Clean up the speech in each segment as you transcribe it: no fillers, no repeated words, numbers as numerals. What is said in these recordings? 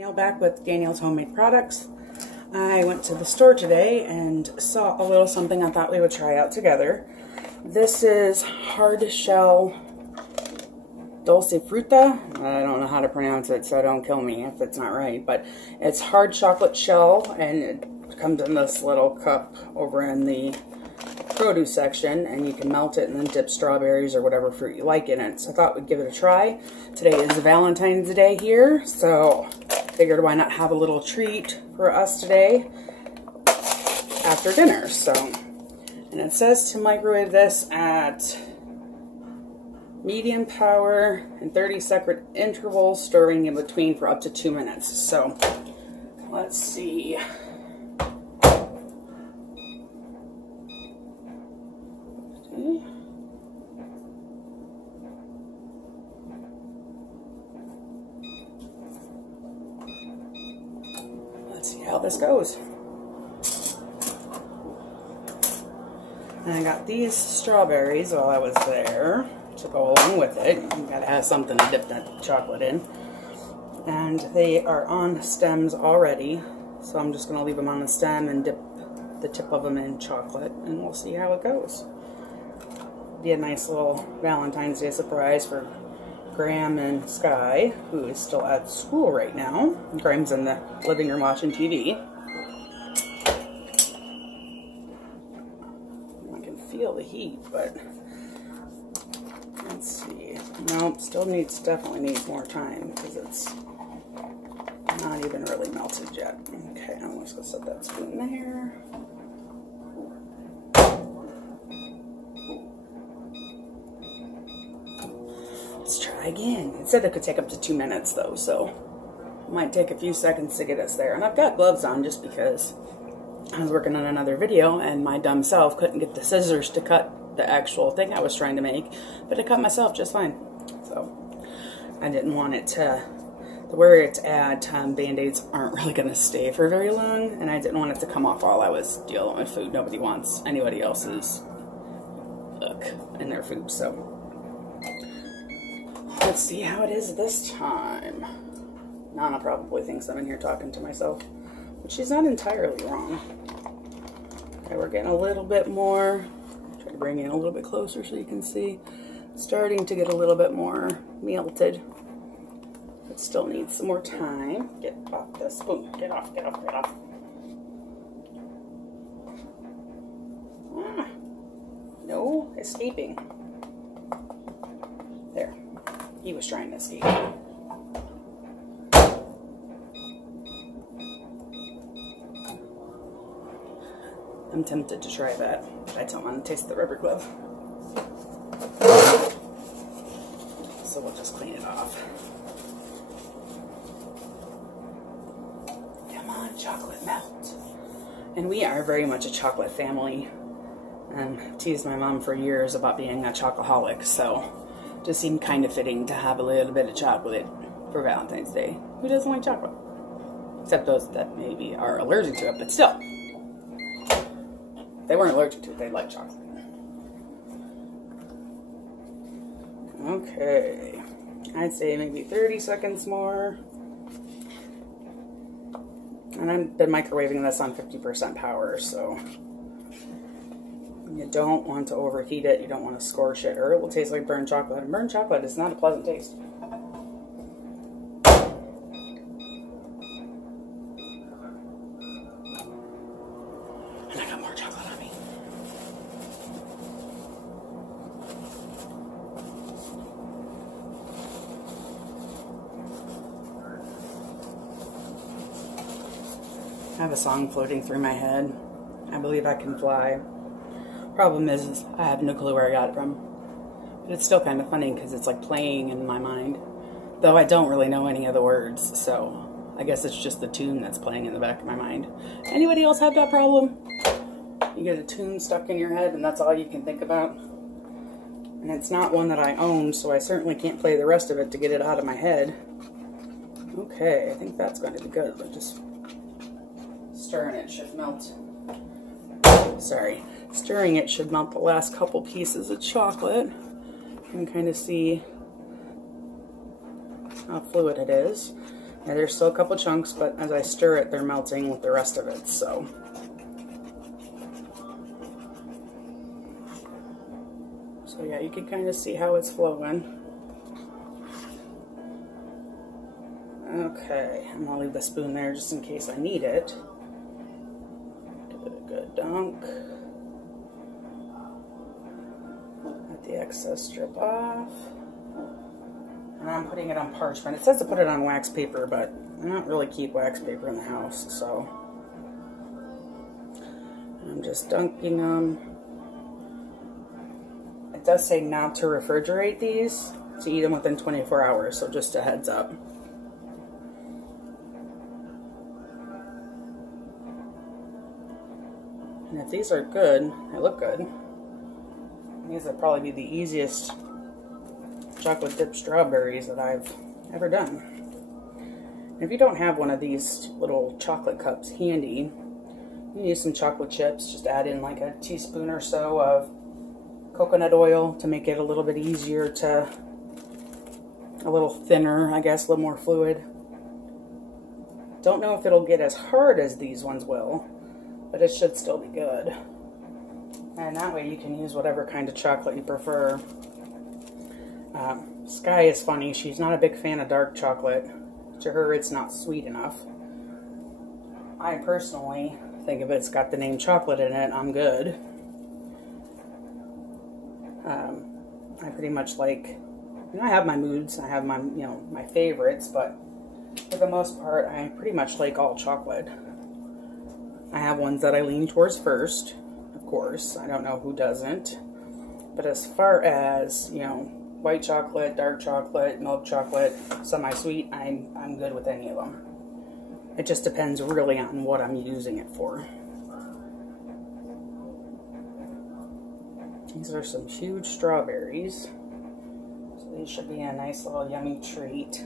Danielle back with Danielle's Homemade Products. I went to the store today and saw a little something I thought we would try out together. This is hard shell dulce fruta. I don't know how to pronounce it, so don't kill me if it's not right, but it's hard chocolate shell and it comes in this little cup over in the produce section, and you can melt it and then dip strawberries or whatever fruit you like in it. So I thought we'd give it a try. Today is Valentine's Day here, so figured why not have a little treat for us today after dinner. So, and it says to microwave this at medium power and 30-second intervals, stirring in between for up to 2 minutes. So let's see. Let's see how this goes. And I got these strawberries while I was there to go along with it. You gotta have something to dip that chocolate in. And they are on stems already, so I'm just gonna leave them on the stem and dip the tip of them in chocolate, and we'll see how it goes. Be a nice little Valentine's Day surprise for Graham and Sky, who is still at school right now. Graham's in the living room watching TV. I can feel the heat, but let's see. Nope, still definitely needs more time because it's not even really melted yet. Okay, I'm just gonna set that spoon there. Let's try again. It said it could take up to 2 minutes though, so it might take a few seconds to get us there. And I've got gloves on just because I was working on another video and my dumb self couldn't get the scissors to cut the actual thing I was trying to make, but I cut myself just fine. So I didn't want it to, where it's at, Band-Aids aren't really going to stay for very long, and I didn't want it to come off while I was dealing with food. Nobody wants anybody else's look in their food, so let's see how it is this time. Nana probably thinks I'm in here talking to myself, but she's not entirely wrong. Okay, we're getting a little bit more. Try to bring in a little bit closer so you can see. Starting to get a little bit more melted. It still needs some more time. Get off the spoon. Get off, get off, get off. Ah, no escaping. There. He was trying to escape. I'm tempted to try that, but I don't want to taste the rubber glove. So we'll just clean it off. Come on, chocolate melt. And we are very much a chocolate family. I've teased my mom for years about being a chocoholic, so just seemed kind of fitting to have a little bit of chocolate for Valentine's Day. Who doesn't like chocolate? Except those that maybe are allergic to it, but still. If they weren't allergic to it, they'd like chocolate. Okay. I'd say maybe 30 seconds more. And I've been microwaving this on 50% power, so you don't want to overheat it, you don't want to scorch it, or it will taste like burnt chocolate. And burnt chocolate is not a pleasant taste. And I got more chocolate on me. I have a song floating through my head. I Believe I Can Fly. Problem is I have no clue where I got it from. But it's still kind of funny because it's like playing in my mind. Though I don't really know any of the words, so I guess it's just the tune that's playing in the back of my mind. Anybody else have that problem? You get a tune stuck in your head and that's all you can think about? And it's not one that I own, so I certainly can't play the rest of it to get it out of my head. Okay, I think that's going to be good. But just stirring it should melt. Sorry. Stirring it should melt the last couple pieces of chocolate. You can kind of see how fluid it is. Yeah, there's still a couple chunks, but as I stir it, they're melting with the rest of it, so. So yeah, you can kind of see how it's flowing. Okay, I'm gonna leave the spoon there just in case I need it. Give it a good dunk. Let the excess drip off. And I'm putting it on parchment. It says to put it on wax paper, but I don't really keep wax paper in the house, so. I'm just dunking them. It does say not to refrigerate these, to eat them within 24 hours, so just a heads up. And if these are good, they look good, these would probably be the easiest chocolate dipped strawberries that I've ever done. And if you don't have one of these little chocolate cups handy, you can use some chocolate chips. Just add in like a teaspoon or so of coconut oil to make it a little bit easier to, a little thinner, I guess, a little more fluid. Don't know if it'll get as hard as these ones will, but it should still be good. And that way you can use whatever kind of chocolate you prefer. Sky is funny. She's not a big fan of dark chocolate. To her, it's not sweet enough. I personally think if it's got the name chocolate in it, I'm good. I pretty much like, you know, I have my moods. I have my, you know, my favorites, but for the most part, I pretty much like all chocolate. I have ones that I lean towards first, of course. I don't know who doesn't. But as far as, you know, white chocolate, dark chocolate, milk chocolate, semi-sweet, I'm good with any of them. It just depends really on what I'm using it for. These are some huge strawberries. So these should be a nice little yummy treat.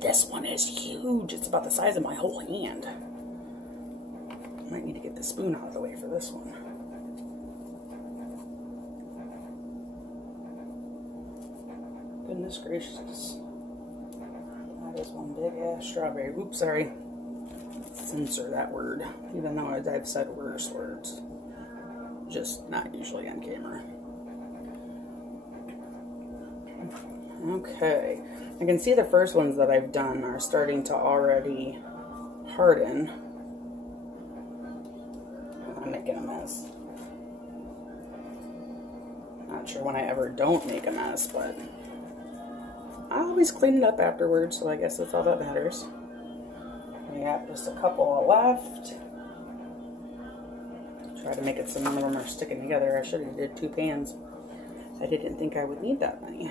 This one is huge. It's about the size of my whole hand. Might need to get the spoon out of the way for this one. Goodness gracious. That is one big ass strawberry. Oops, sorry. Censor that word. Even though I've said worse words. Just not usually on camera. Okay. I can see the first ones that I've done are starting to already harden. I'm making a mess. Not sure when I ever don't make a mess, but I always clean it up afterwards, so I guess that's all that matters. We got just a couple left. Try to make it so none of them are sticking together. I should have did 2 pans. I didn't think I would need that many.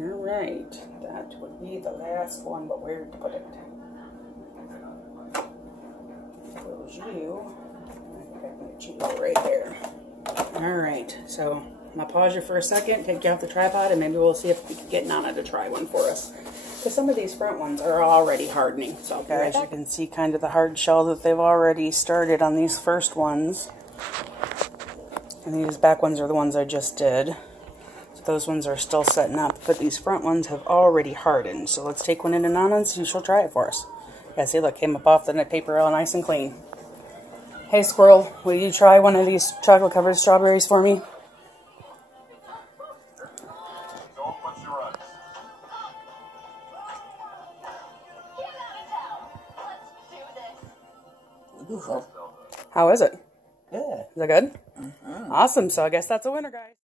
Alright, that would be the last one, but where to put it? Close you. I think I can get you right there. Alright, so I'm going to pause you for a second, take you off the tripod, and maybe we'll see if we can get Nana to try one for us. Because some of these front ones are already hardening. So okay, as you can see, kind of the hard shell that they've already started on these first ones. And these back ones are the ones I just did. Those ones are still setting up, but these front ones have already hardened. So let's take one into Nana and see if she'll try it for us. Yeah, see, look, came up off the paper all nice and clean. Hey, Squirrel, will you try one of these chocolate-covered strawberries for me? How is it? Good. Is that good? Mm-hmm. Awesome. So I guess that's a winner, guys.